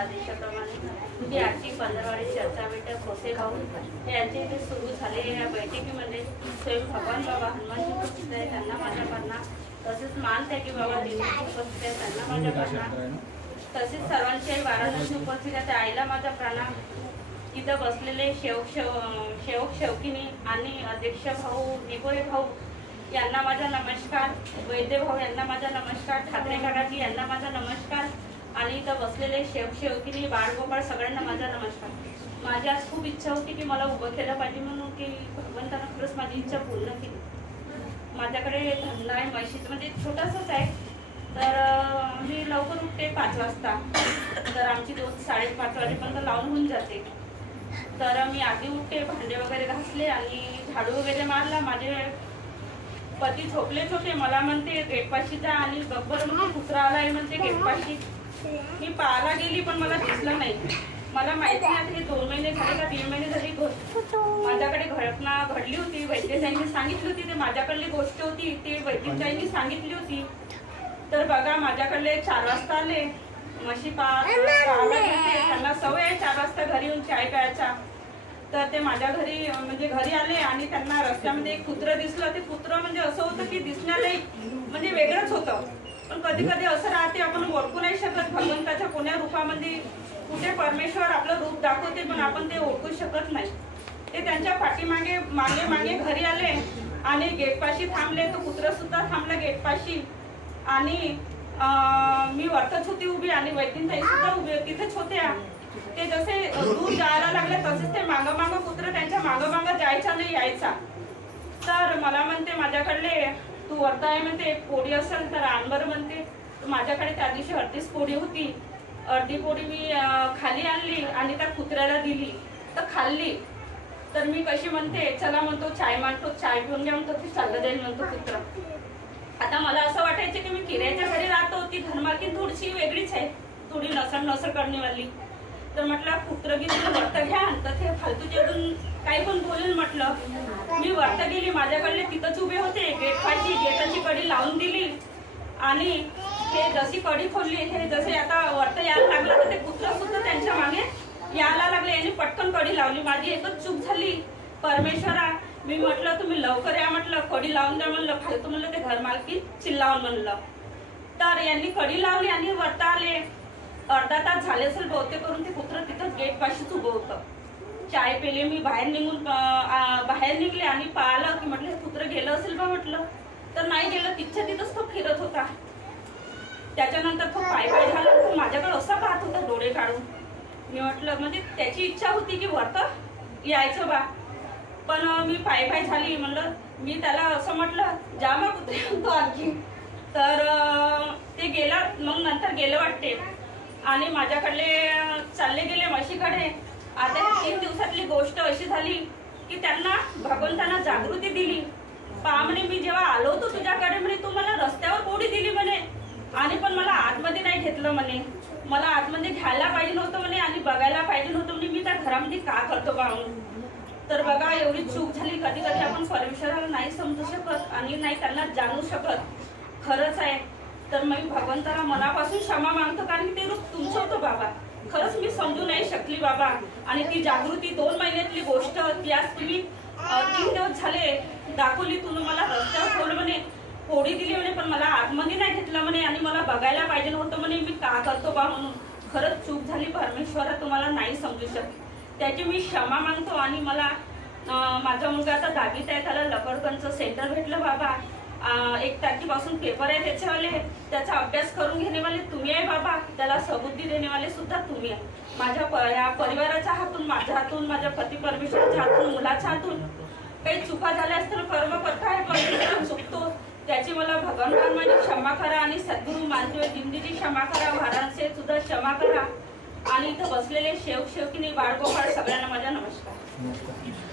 आदेशाप्रमाणे आजची पंधरवाडी चर्चा बैठक होसे भाऊ यांचे इथे सुरू झालेल्या या बैठकीमध्ये स्वयं भगवान बाबा हनुमानजी उपस्थित आहे त्यांना माझ्या करणा तसेच मान त्यागी बाबा देवी उपस्थित आहे त्यांना माझ्या करणा तसेच सर्वांचे वाराणसी उपस्थित आहे त्या आईला माझा प्रणाम. इथं बसलेले शेवक शेव शेवक शेवकिनी आणि अध्यक्ष भाऊ निकोळे भाऊ यांना माझा नमस्कार. वैद्य भाऊ यांना माझा नमस्कार. ठाकरे काकाजी यांना माझा नमस्कार. आणि इथं बसलेले शेवक शेवकिनी बाळगोपाळ सगळ्यांना माझा नमस्कार. माझी आज खूप इच्छा होती की मला उभं केलं पाहिजे म्हणून की भगवंतानं खरंच माझी इच्छा पूर्ण केली. माझ्याकडे धंदा आहे म्हशीचं म्हणजे छोटासाच आहे. तर मी लवकर उठते पाच वाजता. तर आमची दोन साडेपाच वाजेपर्यंत लावून होऊन जाते. तर मी आधी उठते भांडे वगैरे घासले आणि झाडू वगैरे मारला. माझे पती झोपलेच होते मला म्हणते गेटपाशी जा आणि गब्बर म्हणून कुत्रा आलाय म्हणते गेटपाशी. मी पाहायला गेली पण मला दिसलं नाही. मला माहिती नाही हे दोन महिने झाले का तीन महिने झाली. गोष्ट माझ्याकडे घटना घडली होती. वैद्यसाईंनी सांगितली होती. ते माझ्याकडली गोष्ट होती. ते वैद्यसाईंनी सांगितली होती. तर बघा माझ्याकडले चार वाजता आले. म्हशी पा पाहायला गेलते. त्यांना सवय आहे चार वाजता घरी येऊन चाय प्यायचा. तर ते माझ्या घरी म्हणजे घरी आले आणि त्यांना रस्त्यामध्ये एक कुत्र दिसलं. ते कुत्र म्हणजे असं होतं की दिसण्यालाही म्हणजे वेगळंच होतं. पण कधी कधी असं राहते आपण ओळखू नाही शकत. भगवंताच्या कोण्या रूपामध्ये कुठे परमेश्वर आपलं रूप दाखवते पण आपण ते ओळखू शकत नाही. ते त्यांच्या पाठीमागे मागे मागे घरी आले आणि गेटपाशी थांबले. तो कुत्र सुद्धा थांबला गेटपाशी. आणि मी वरतच होती उभी आणि वैद्यताई सुद्धा उभी होती. तिथेच होत्या. ते जसे दूर जायला लागले तसेच ते मागं मागं कुत्र त्यांच्या मागं मागं जायचा नाही यायचा. तर मला म्हणते माझ्याकडले तू वरता आहे म्हणते पोळी असेल तर आणबर म्हणते. माझ्याकडे त्या दिवशी अर्धीच पोळी होती. अर्धी पोळी मी खाली आणली आणि त्या कुत्र्याला दिली. तर खाल्ली. तर मी कशी म्हणते चला म्हणतो चाय मांडतो चाय पिऊन घ्या म्हणतो ती चाललं जाईल म्हणतो कुत्र. आता मला असं वाटायचं की मी किरायच्या घरी राहतो ती घरमालकीन थोडीशी वेगळीच आहे. थोडी नसर नसर करणेवाली तर म्हटलं कुत्र गित्र वरत घ्या तर ते फालतू अजून काही पण बोलेल म्हटलं. मी वरत गेली माझ्याकडले तिथंच उभे होते. गेट पाहिजे गेटाची कडी लावून दिली. आणि हे जशी कडी खोलली हे जसे आता वरत यायला लागलं तर ते कुत्र सुद्धा त्यांच्या मागे यायला लागले. यांनी पटकन कडी लावली. माझी एकच चूक झाली. परमेश्वरा मी म्हटलं तुम्ही लवकर या म्हटलं कडी लावून द्या म्हणलं फालतू म्हणलं ते घर मालकी चिल्लावून म्हणलं. तर यांनी कडी लावली आणि वरता आले. अर्धा तास झाले असेल बहुतेक करून ते कुत्र तिथंच गेट पाशीच उभं होतं. चाय पेले मी बाहेर निघून बाहेर निघले आणि पाहिलं की म्हटलं कुत्रं कुत्र गेलं असेल बा म्हटलं. तर नाही गेलं तिथच्या तिथंच तो फिरत होता. त्याच्यानंतर तो पाय पाय झाला तो माझ्याकडे असा पाहत होता डोळे काढून. मी म्हटलं म्हणजे त्याची इच्छा होती की वरतं यायचं बा. पण मी पाय पाय झाली. म्हणलं मी त्याला असं म्हटलं जा मग कुत्रे तो आणखी. तर ते गेला. मग नंतर गेलं वाटते. आणि माझ्याकडले चालले गेले म्हशीकडे. आता ह्या तीन दिवसातली गोष्ट अशी झाली की त्यांना भगवंतांना जागृती दिली. पहा म्हणे मी जेव्हा आलो होतो तुझ्याकडे म्हणे तू मला रस्त्यावर कोडी दिली म्हणे. आणि पण मला आतमध्ये नाही घेतलं म्हणे. मला आतमध्ये घ्यायला पाहिजे नव्हतं म्हणे आणि बघायला पाहिजे नव्हतं म्हणे. मी त्या घरामध्ये का करतो बा म्हणून तर बघा एवढी चूक झाली कधी कधी आपण परमेश्वराला नाही समजू शकत आणि नाही त्यांना जाणू शकत. खरंच आहे. तर मी भगवंताला मनापासून क्षमा मागतो कारण की ते रूप तुमचं होतं बाबा. खरंच मी समजू नाही शकली बाबा. आणि ती जागृती दोन महिन्यातली गोष्ट ती आज तुम्ही तीन दिवस झाले दाखवली तुम्ही मला रस्त्यावर ठेवलं म्हणे पोळी दिली म्हणे पण मला आतमध्ये नाही घेतलं म्हणे आणि मला बघायला पाहिजे नव्हतं म्हणे मी का करतो बा म्हणून. खरंच चूक झाली परमेश्वरा तुम्हाला नाही समजू शकत त्याची मी क्षमा मागतो आणि मला माझा मुलगा आता दहावीत आहे त्याला लकडकनचं सेंटर भेटलं बाबा. एक तारखेपासून पेपर आहे त्याच्यावाले. त्याचा अभ्यास करून घेणेवाले तुम्ही आहे बाबा. त्याला सबुद्धी देणेवाले सुद्धा तुम्ही आहे. माझ्या प- या परिवाराच्या हातून माझ्या हातून माझ्या पती परमेश्वराच्या हातून मुलाच्या हातून. काही चुका झाल्या असतील कर्मकर्ता आहे परमेश्वर चुकतो. त्याची मला भगवान माझी क्षमा करा आणि सद्गुरू मानदेव दिंडीची क्षमा करा. वाराणसी सुद्धा क्षमा करा. आणि इथं बसलेले शेव शेवकिनी बाळगोपाळ सगळ्यांना माझा नमस्कार.